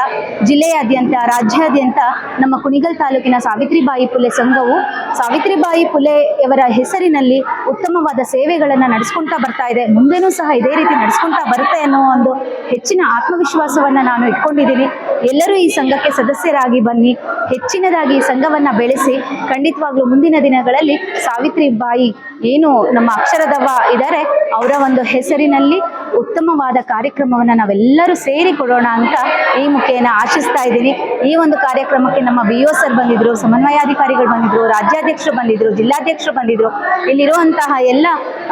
ಜಿಲ್ಲೆಯಾದ್ಯಂತ ರಾಜ್ಯಾದ್ಯಂತ ನಮ್ಮ ಕುಣಿಗಲ್ ತಾಲೂಕಿನ ಸಾವಿತ್ರಿಬಾಯಿ ಫುಲೆ ಸಂಘವು ಸಾವಿತ್ರಿಬಾಯಿ ಫುಲೆ ಅವರ ಹೆಸರಿನಲ್ಲಿ ಉತ್ತಮವಾದ ಸೇವೆಗಳನ್ನು ನಡೆಸ್ಕೊಂತಾ ಬರ್ತಾ ಇದೆ. ಮುಂದೆನೂ ಸಹ ಇದೇ ರೀತಿ ನಡೆಸ್ಕೊಂತಾ ಬರುತ್ತೆ ಅನ್ನೋ ಒಂದು ಹೆಚ್ಚಿನ ಆತ್ಮವಿಶ್ವಾಸವನ್ನು ನಾನು ಇಟ್ಕೊಂಡಿದ್ದೀನಿ. ಎಲ್ಲರೂ ಈ ಸಂಘಕ್ಕೆ ಸದಸ್ಯರಾಗಿ ಬನ್ನಿ, ಹೆಚ್ಚಿನದಾಗಿ ಈ ಸಂಘವನ್ನು ಬೆಳೆಸಿ ಖಂಡಿತವಾಗ್ಲೂ ಮುಂದಿನ ದಿನಗಳಲ್ಲಿ ಸಾವಿತ್ರಿಬಾಯಿ ಏನು ನಮ್ಮ ಅಕ್ಷರದವ್ವ ಇದ್ದಾರೆ ಅವರ ಒಂದು ಹೆಸರಿನಲ್ಲಿ ಉತ್ತಮವಾದ ಕಾರ್ಯಕ್ರಮವನ್ನು ನಾವೆಲ್ಲರೂ ಸೇರಿ ಕೊಡೋಣ ಅಂತ ಈ ಮುಖೇನ ಆಶಿಸ್ತಾ ಇದ್ದೀನಿ. ಈ ಒಂದು ಕಾರ್ಯಕ್ರಮಕ್ಕೆ ನಮ್ಮ BO ಸರ್ ಬಂದಿದ್ರು, ಸಮನ್ವಯಾಧಿಕಾರಿಗಳು ಬಂದಿದ್ರು, ರಾಜ್ಯಾಧ್ಯಕ್ಷರು ಬಂದಿದ್ರು, ಜಿಲ್ಲಾಧ್ಯಕ್ಷರು ಬಂದಿದ್ರು, ಇಲ್ಲಿರುವಂತಹ ಎಲ್ಲ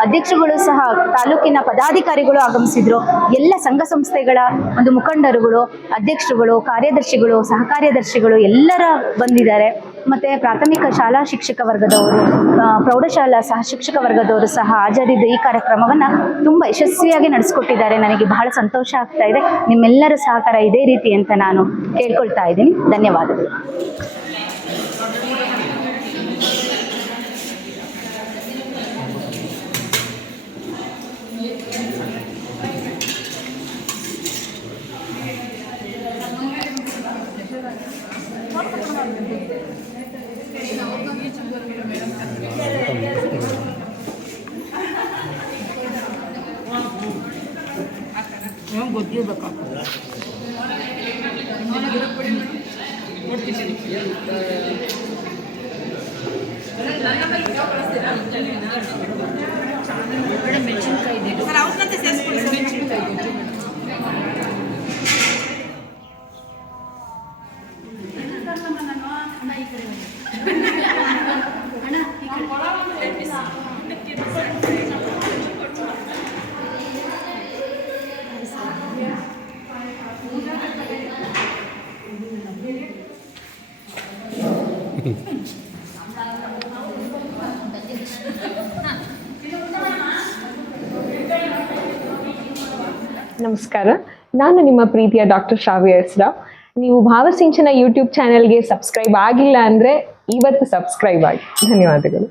ಅಧ್ಯಕ್ಷರುಗಳು ಸಹ ತಾಲೂಕಿನ ಪದಾಧಿಕಾರಿಗಳು ಆಗಮಿಸಿದ್ರು. ಎಲ್ಲ ಸಂಘ ಸಂಸ್ಥೆಗಳ ಒಂದು ಮುಖಂಡರುಗಳು, ಅಧ್ಯಕ್ಷರುಗಳು, ಕಾರ್ಯದರ್ಶಿಗಳು, ಸಹ ಕಾರ್ಯದರ್ಶಿಗಳು ಎಲ್ಲರ ಬಂದಿದ್ದಾರೆ. ಮತ್ತು ಪ್ರಾಥಮಿಕ ಶಾಲಾ ಶಿಕ್ಷಕ ವರ್ಗದವರು, ಪ್ರೌಢಶಾಲಾ ಸಹ ಶಿಕ್ಷಕ ವರ್ಗದವರು ಸಹ ಹಾಜರಿದ್ದು ಈ ಕಾರ್ಯಕ್ರಮವನ್ನು ತುಂಬ ಯಶಸ್ವಿಯಾಗಿ ನಡೆಸ್ಕೊಟ್ಟಿದ್ದಾರೆ. ನನಗೆ ಬಹಳ ಸಂತೋಷ ಆಗ್ತಾ ಇದೆ. ನಿಮ್ಮೆಲ್ಲರ ಸಹಕಾರ ಇದೇ ರೀತಿ ಅಂತ ನಾನು ಕೇಳ್ಕೊಳ್ತಾ ಇದ್ದೀನಿ. ಧನ್ಯವಾದಗಳು. ನಮಸ್ಕಾರ, ನಾನು ನಿಮ್ಮ ಪ್ರೀತಿಯ ಡಾಕ್ಟರ್ ಶ್ರಾವ್ಯ ಎಸ್ ರಾವ್. ನೀವು ಭಾವಸಿಂಚನ ಯೂಟ್ಯೂಬ್ ಚಾನೆಲ್ಗೆ ಸಬ್ಸ್ಕ್ರೈಬ್ ಆಗಿಲ್ಲ ಅಂದರೆ ಇವತ್ತು ಸಬ್ಸ್ಕ್ರೈಬ್ ಆಗಿ. ಧನ್ಯವಾದಗಳು.